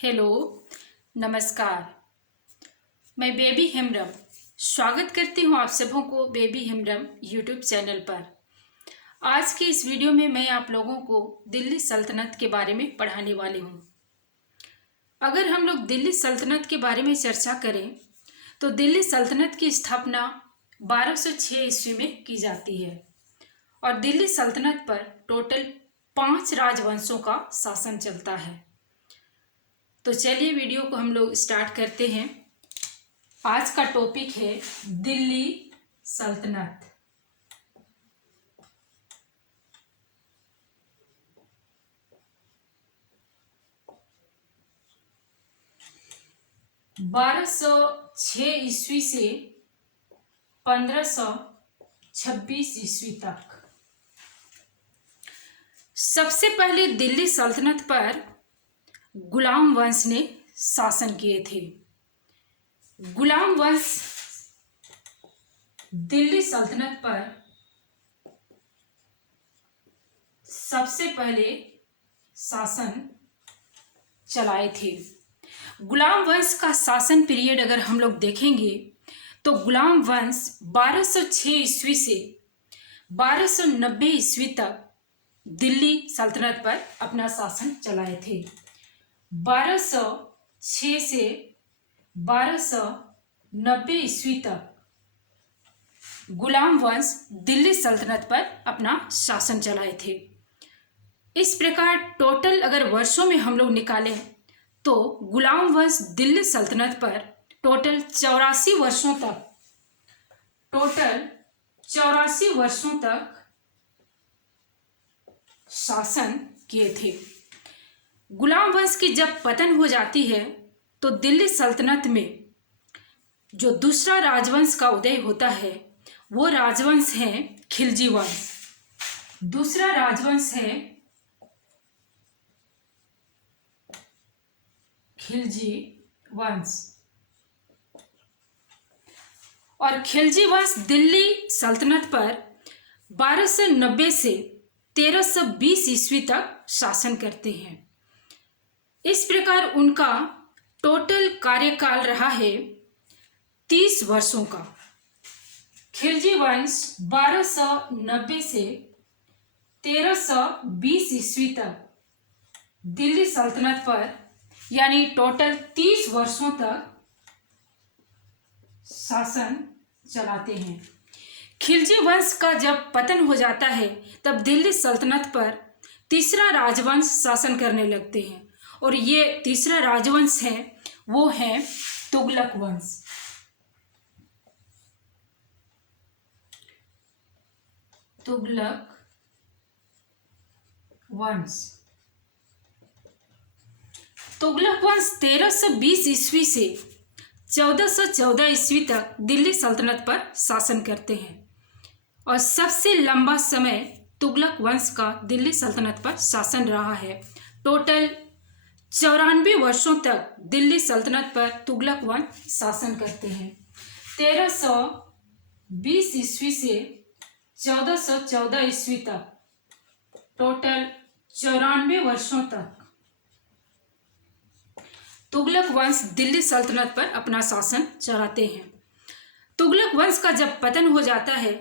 Hello, नमस्कार। मैं baby Hembrom स्वागत करती हूँ आप सबों को बेबी हेम्ब्रम यूट्यूब चैनल पर। आज के इस वीडियो में मैं आप लोगों को दिल्ली सल्तनत के बारे में पढ़ाने वाली हूँ। अगर हम लोग दिल्ली सल्तनत के बारे में चर्चा करें तो दिल्ली सल्तनत की स्थापना 1206 ईस्वी में की जाती है और दिल्ली सल्तनत पर टोटल 5 राजवंशों का शासन चलता है। तो चलिए वीडियो को हम लोग स्टार्ट करते हैं। आज का टॉपिक है दिल्ली सल्तनत। बारह सौ 6 ईस्वी से 1526 ईस्वी तक सबसे पहले दिल्ली सल्तनत पर गुलाम वंश ने शासन किए थे। गुलाम वंश दिल्ली सल्तनत पर सबसे पहले शासन चलाए थे। गुलाम वंश का शासन पीरियड अगर हम लोग देखेंगे तो गुलाम वंश 1206 ईस्वी से 1290 ईस्वी तक दिल्ली सल्तनत पर अपना शासन चलाए थे। 1206 से 1290 ईस्वी तक गुलाम वंश दिल्ली सल्तनत पर अपना शासन चलाए थे। इस प्रकार टोटल अगर वर्षों में हम लोग निकालें तो गुलाम वंश दिल्ली सल्तनत पर टोटल 84 वर्षों तक शासन किए थे। गुलाम वंश की जब पतन हो जाती है तो दिल्ली सल्तनत में जो दूसरा राजवंश का उदय होता है वो राजवंश है खिलजी वंश। दूसरा राजवंश है खिलजी वंश और खिलजी वंश दिल्ली सल्तनत पर 1290 से 1320 ईस्वी तक शासन करते हैं। इस प्रकार उनका टोटल कार्यकाल रहा है 30 वर्षों का। खिलजी वंश 1290 से 1320 ईस्वी तक दिल्ली सल्तनत पर यानी टोटल 30 वर्षों तक शासन चलाते हैं। खिलजी वंश का जब पतन हो जाता है तब दिल्ली सल्तनत पर तीसरा राजवंश शासन करने लगते हैं और ये तीसरा राजवंश है वो है तुगलक वंश। तुगलक वंश 1320 ईस्वी से 1414 ईस्वी तक दिल्ली सल्तनत पर शासन करते हैं और सबसे लंबा समय तुगलक वंश का दिल्ली सल्तनत पर शासन रहा है। टोटल 94 वर्षों तक दिल्ली सल्तनत पर तुगलक वंश शासन करते हैं। 1320 ईस्वी से 1414 ईस्वी तक टोटल 94 वर्षों तक तुगलक वंश दिल्ली सल्तनत पर अपना शासन चलाते हैं। तुगलक वंश का जब पतन हो जाता है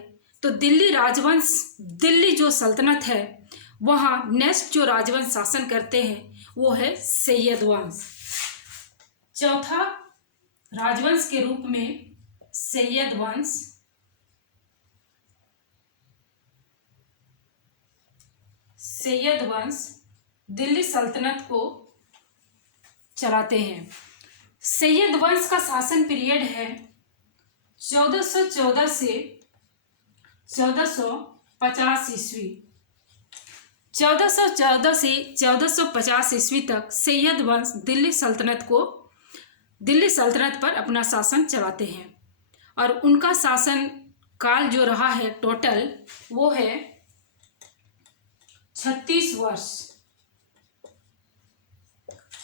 तो दिल्ली जो सल्तनत है वहाँ नेक्स्ट जो राजवंश शासन करते हैं वो है सैयद वंश। चौथा राजवंश के रूप में सैयद वंश दिल्ली सल्तनत को चलाते हैं। सैयद वंश का शासन पीरियड है 1414 से 1450 ईस्वी। 1414 से 1450 ईस्वी तक सैयद वंश दिल्ली सल्तनत पर अपना शासन चलाते हैं और उनका शासन काल जो रहा है टोटल वो है 36 वर्ष।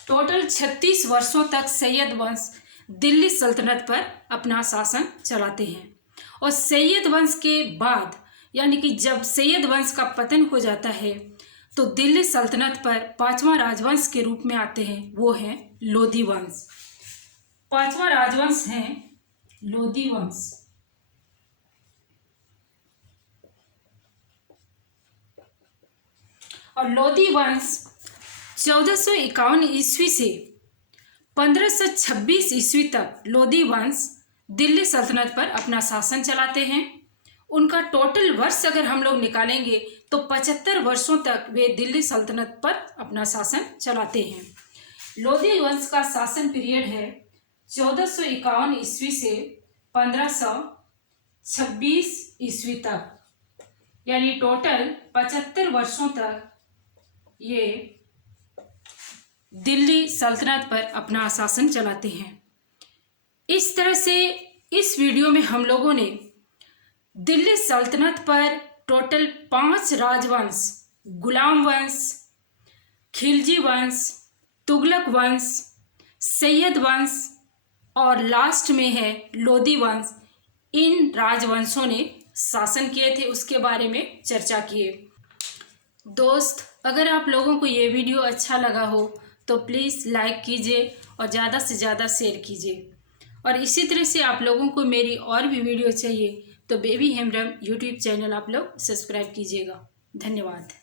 टोटल 36 वर्षों तक सैयद वंश दिल्ली सल्तनत पर अपना शासन चलाते हैं और सैयद वंश के बाद यानी कि जब सैयद वंश का पतन हो जाता है तो दिल्ली सल्तनत पर पांचवा राजवंश के रूप में आते हैं वो हैं लोधी वंश। पांचवा राजवंश है लोधी वंश। और लोधी वंश 1451 ईस्वी से 1526 ईस्वी तक लोधी वंश दिल्ली सल्तनत पर अपना शासन चलाते हैं। उनका टोटल वर्ष अगर हम लोग निकालेंगे तो 75 वर्षों तक वे दिल्ली सल्तनत पर अपना शासन चलाते हैं। लोधी वंश का शासन पीरियड है 1451 ईस्वी से 1526 ईस्वी तक, यानी टोटल 75 वर्षों तक ये दिल्ली सल्तनत पर अपना शासन चलाते हैं। इस तरह से इस वीडियो में हम लोगों ने दिल्ली सल्तनत पर टोटल 5 राजवंश, गुलाम वंश, खिलजी वंश, तुगलक वंश, सैयद वंश और लास्ट में है लोधी वंश, इन राजवंशों ने शासन किए थे उसके बारे में चर्चा किए। दोस्त, अगर आप लोगों को ये वीडियो अच्छा लगा हो तो प्लीज़ लाइक कीजिए और ज़्यादा से ज़्यादा शेयर कीजिए। और इसी तरह से आप लोगों को मेरी और भी वीडियो चाहिए तो बेबी हेम्ब्रम यूट्यूब चैनल आप लोग सब्सक्राइब कीजिएगा। धन्यवाद।